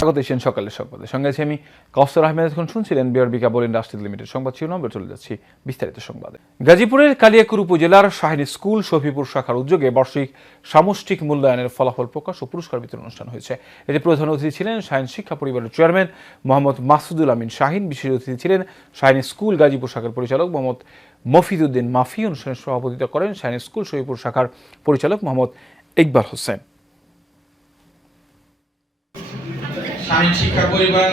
স্বাগত সকালের সংবাদে সঙ্গে আছি আমি কাউসার আহমেদ। এখন শুনছিলেন বিআরবি কেবল ইন্ডাস্ট্রিজ লিমিটেড সংবাদ ছিল। আমরা চলে যাচ্ছি বিস্তারিত সংবাদে। গাজীপুরের কালিয়াকৈর উপজেলার শাহিনী স্কুল শফিপুর শাখার উদ্যোগে বার্ষিক সামষ্টিক মূল্যায়নের ফলাফল প্রকাশ ও পুরস্কার বিতরণ অনুষ্ঠান হয়েছে। এতে প্রধান অতিথি ছিলেন শাহিন শিক্ষা পরিবারের চেয়ারম্যান মোহাম্মদ মাসুদুল আমিন শাহিন। বিশেষ অতিথি ছিলেন শাহিনী স্কুল গাজীপুর শাখার পরিচালক মোহাম্মদ মফিদউদ্দিন মাফি। অনুষ্ঠানে সভাপতিত্ব করেন শাহিনী স্কুল শফিপুর শাখার পরিচালক মোহাম্মদ ইকবাল হোসেন। শাহিন শিক্ষা পরিবার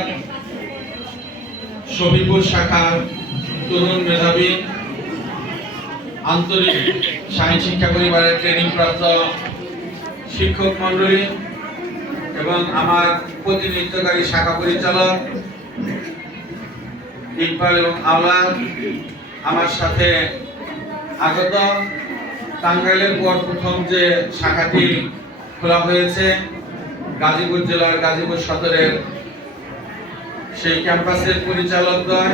শফিপুর শাখার তরুণ মেধাবী আন্তরিক শাহিন শিক্ষা পরিবারের ট্রেনিং প্রাপ্ত শিক্ষক মন্ডলী এবং আমার প্রতিনিধিত্বকারী শাখা পরিচালক ইকবাল এবং আওলাদ, আমার সাথে আগত টাঙ্গাইলের পর প্রথম যে শাখাটি খোলা হয়েছে গাজীপুর জেলার গাজীপুর সদরের সেই ক্যাম্পাসের পরিচালকদ্বয়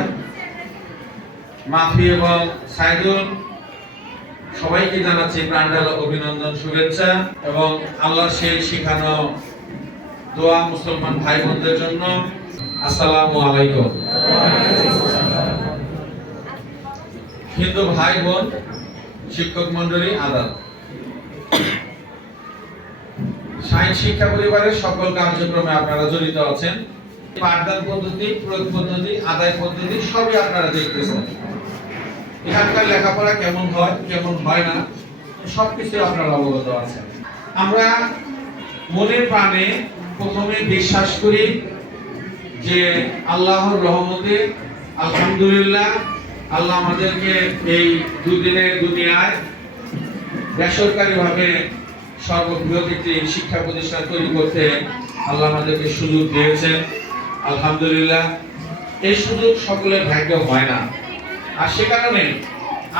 মাফি এবং সাইদুল, সবাইকে জানাচ্ছি প্রাণঢালা অভিনন্দন, শুভেচ্ছা এবং আল্লাহর সেই শিখানো দোয়া মুসলমান ভাই বোনদের জন্য। আসসালামু আলাইকুম। হিন্দু ভাই বোন, শিক্ষক মন্ডলী, আদাব। শাহিন শিক্ষা পরিবারের সকল কার্যক্রমে আপনারা জড়িত আছেন। পাঠদান পদ্ধতি, প্রয়োগ পদ্ধতি, আদায় পদ্ধতি সবই আপনারা দেখতেছেন। এখানকার লেখাপড়া কেমন হয় কেমন হয় না সবকিছু আপনারা অবগত আছেন। আমরা মনের প্রাণে প্রথমে বিশ্বাস করি যে আল্লাহর রহমতে আলহামদুলিল্লাহ আল্লাহ আমাদেরকে এই দুদিনের দুনিয়ায় বেসরকারিভাবে সর্ববৃহৎ একটি শিক্ষা প্রতিষ্ঠান তৈরি করতে আল্লাহ আমাদেরকে সুযোগ দিয়েছেন। আলহামদুলিল্লাহ, এই সুযোগ সকলের ভাগ্য হয় না। আর সে কারণে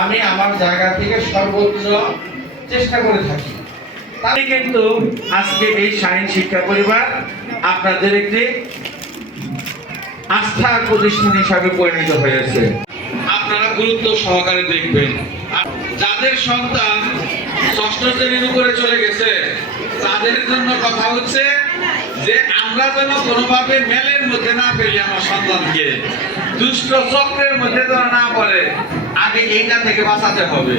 আমি আমার জায়গা থেকে সর্বোচ্চ চেষ্টা করে থাকি। তাই কিন্তু আজকে এই শাহিন শিক্ষা পরিবার আপনাদের একটি আস্থার প্রতিষ্ঠান হিসাবে পরিণত হয়েছে। আপনারা গুরুত্ব সহকারে দেখবেন। যাদের সন্তান ষষ্ঠ শ্রেণীর উপরে চলে গেছে তাদের জন্য কথা হচ্ছে যে আমরা যেন কোনোভাবে মেলের মধ্যে না ফেলি, আমার সন্তানকে দুষ্ট চক্রের মধ্যে যেন না পড়ে, আগে এইটা থেকে বাঁচাতে হবে।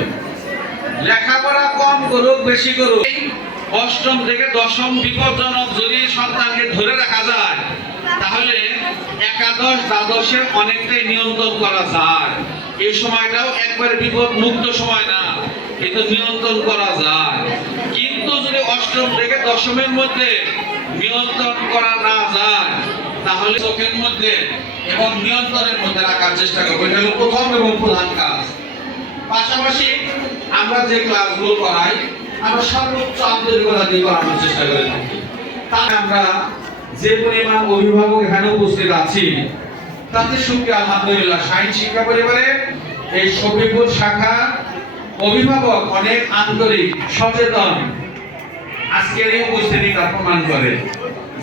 লেখাপড়া কম করুক বেশি করুক, অষ্টম থেকে দশম বিপজ্জনক যদি সন্তানকে ধরে রাখা যায় তাহলে একাদশ দ্বাদশে অনেকটাই নিয়ন্ত্রণ করা যায়। এই সময়টাও একবারে বিপদ মুক্ত সময় না, কিন্তু নিয়ন্ত্রণ করা যায়। কিন্তু যদি অষ্টম থেকে দশমের মধ্যে নিয়ন্ত্রণ করা না যায় তাহলে চোখের মধ্যে এবং নিয়ন্ত্রণের মধ্যে রাখার চেষ্টা করবো। এটা হলো প্রথম এবং প্রধান কাজ। পাশাপাশি আমরা যে ক্লাসগুলো করাই আমরা সর্বোচ্চ আন্তরিকতা দিয়ে করানোর চেষ্টা করে থাকি। তাই আমরা যে পরিমাণ অভিভাবক এখানে উপস্থিত আছি তাতে শুকরিয়া আলহামদুলিল্লাহ। শাহিন শিক্ষা পরিবারের এই শফিপুর শাখা অভিভাবক অনেক আন্তরিক, সচেতন। আজকের এই উপস্থিতি তার প্রমাণ করে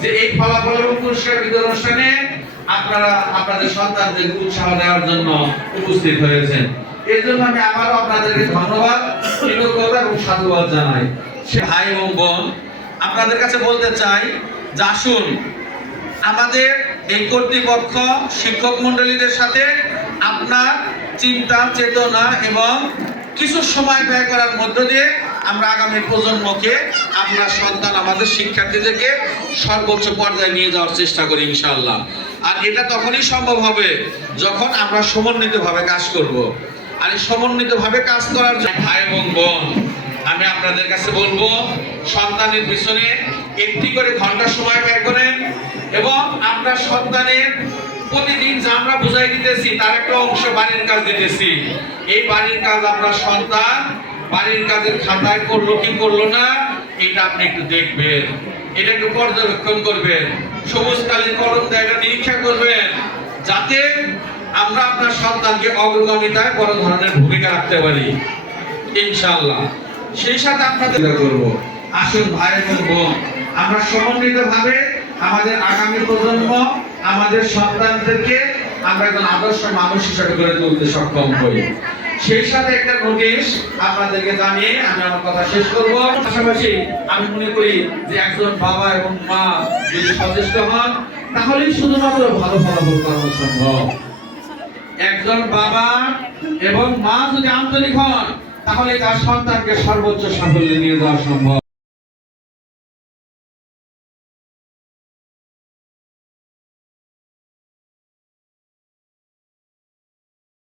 যে এই ফলাফল এবং পুরস্কার বিতরণ অনুষ্ঠানে আপনারা আপনাদের সন্তানদের উৎসাহ দেওয়ার জন্য উপস্থিত হয়েছেন। এর জন্য আমি আবারও আপনাদেরকে ধন্যবাদ, কৃতজ্ঞতা এবং সাধুবাদ জানাই। সে ভাই এবং বোন, আপনাদের কাছে বলতে চাই যে আসুন আমাদের এই কর্তৃপক্ষ শিক্ষক মন্ডলীদের সাথে আপনার চিন্তা চেতনা এবং কিছু সময় ব্যয় করার মধ্য দিয়ে আমরা আগামী প্রজন্মকে, আপনার সন্তান আমাদের শিক্ষার্থীদেরকে সর্বোচ্চ পর্যায়ে নিয়ে যাওয়ার চেষ্টা করি ইনশাআল্লাহ। আর এটা তখনই সম্ভব হবে যখন আমরা সমন্বিতভাবে কাজ করব। আর এই সমন্বিতভাবে কাজ করার জন্য ভাই এবং বোন, আমি আপনাদের কাছে বলবো সন্তানের পিছনে একটি করে ঘন্টা সময় ব্যয় করেন এবং আপনার সন্তানের প্রতিদিন যা আমরা বুঝাই দিতেছি তার একটা অংশ বাড়ির কাজ দিতেছি। এই বাড়ির কাজ আপনার সন্তান বাড়ির কাজের খাতায় করলো কি করলো না এটা আপনি একটু দেখবেন, এটা একটু পর্যবেক্ষণ করবেন, সবুজ কালির কলম দিয়ে এটা নিরীক্ষা করবেন, যাতে আমরা আপনার সন্তানকে অগ্রগামিতায় বড় ধরনের ভূমিকা রাখতে পারি ইনশাআল্লাহ। সেই সাথে আপনাদের করব। আসুন ভাই এবং বোন, আমরা সমন্বিতভাবে আমাদের আগামী প্রজন্ম, আমাদের সন্তানদেরকে আমরা একজন আদর্শ মানুষ হিসেবে গড়ে তুলতে সক্ষম হই। সেই সাথে একটা নোটিশ আপনাদেরকে জানিয়ে আমি আমার কথা শেষ করব। পাশাপাশি আমি মনে করি যে একজন বাবা এবং মা যদি সচেষ্ট হন তাহলেই শুধুমাত্র ভালো ফলাফল করা সম্ভব। একজন বাবা এবং মা যদি আন্তরিক হন তাহলে তার সন্তানকে সর্বোচ্চ সাফল্যে নিয়ে যাওয়া সম্ভব।